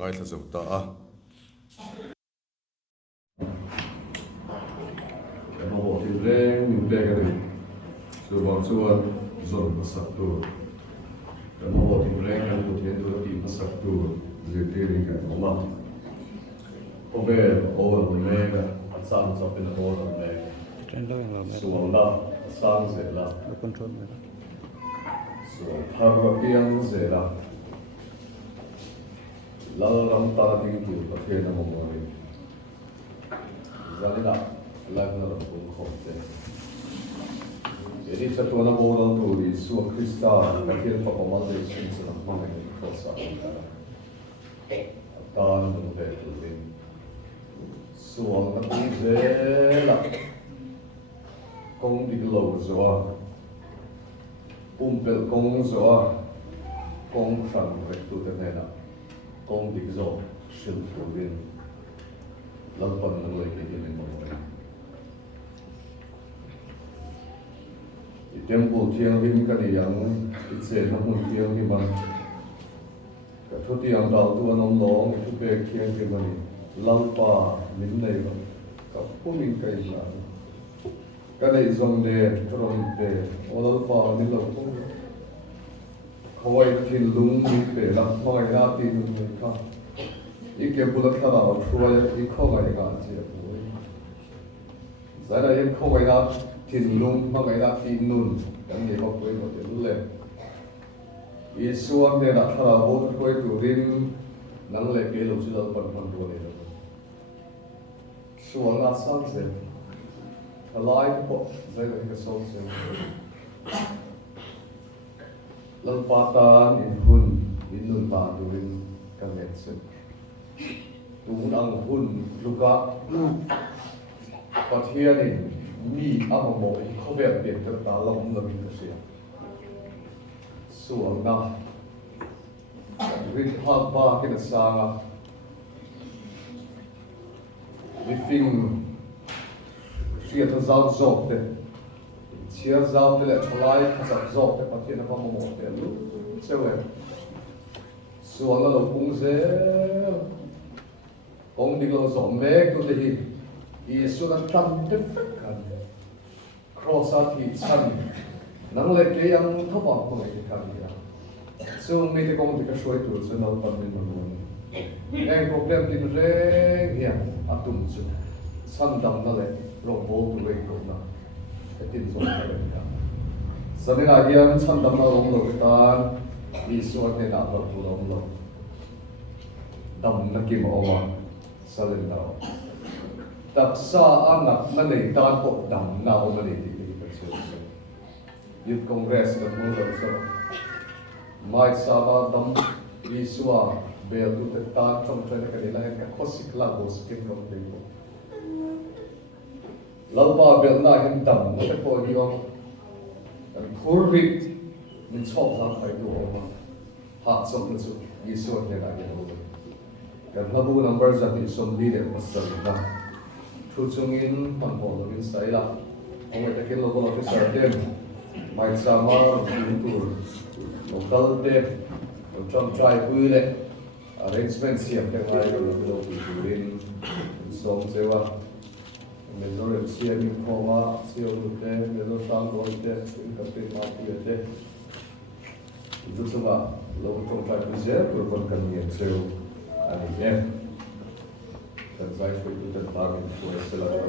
ngay là dấu ta em mà bỏ thì lên mình đây cái này rồi vào chuột dồn nó sập tu em mà bỏ thì lên cái một thiên đôi thì nó sập tu dễ tiêu đi cái nó mà có vẻ ô là mẹ cái sang sập bên ô là mẹ xuống là sang dễ là xuống thằng cái tiếng dễ là lalram ta ding tu pathe na momori zalila lagna ro khomte edi chatona bodal tu ri su krista kathil pa pamal de sin sana mane khosa tan du ve tu din suang na tu zela kong dig lo zoa pumpel kong zoa kong sang ve tu te na kong dik zo shil turin lalpan ng lay kaya mo temple thiang rim kaniyang itse na mun thiang himan ka thuti ang dal tu anom long tu pe thiang himani lalpa min nei ba ka pumin kai na ka nei zong de tron de lalpa ni lo pung Hawaii tin lung mi pe la mai na tin mi ka ike bulat thara thua i khongai ga che pui zara i khongai na tin lung ma ngai na tin nun kan ni ho pui no te le i suam ne na thara ho pui tu rin nang le ke lo chi dal pan pan do le suam na sang se thalai po zai ga ka so se Lalpatan in hun in nun pa tuwin kametsin tuwin ang hun luka pathianin mi amamo ikover better talam namin kasi suang na rin haba kinasanga lifting siya tazal zokte chia giao tới lại chlai khazak zok te pathian na pamamo te lu sewe suang lo kung ze ong dik lo zo mek tu te hi I su na tam te kan cross out hi chan nang le ke yang thapa ko ngai kan ya so me te kong te ka shoi tu so na pan min mon eng problem tin re ya atum chu san dam na le rong bol tu re ko na tin so ka le ka sanina hian chan dam na rong lo tan I su ne na lo pu rong lo dam na ki mo wa salen da taksa anak na nei tan ko dam na o na nei ti ka chu youth congress ka mo lo so mai sa ba dam I suwa bel tu te ta chom chen ka ni la ka khosik la bo skin rom de ko lalpa bel na hin dam mo te ko hi ong kan khurrit min chok sang khai du ong ha chok na chu I suwa ne la ge lo kan habu number za ti som li de pasal na thu chungin man ho lo in sai la ong ta kin local officer dem mai sama in tur local de chom trai hui le arrangement siam ke ngai lo turin som sewa Mezor siam in koma siam te mezor sang lo te in kapit ma pi te itu semua lo chom trai hui je tur kan ni seu ani em dan saya sebagai tuan pagi untuk selalu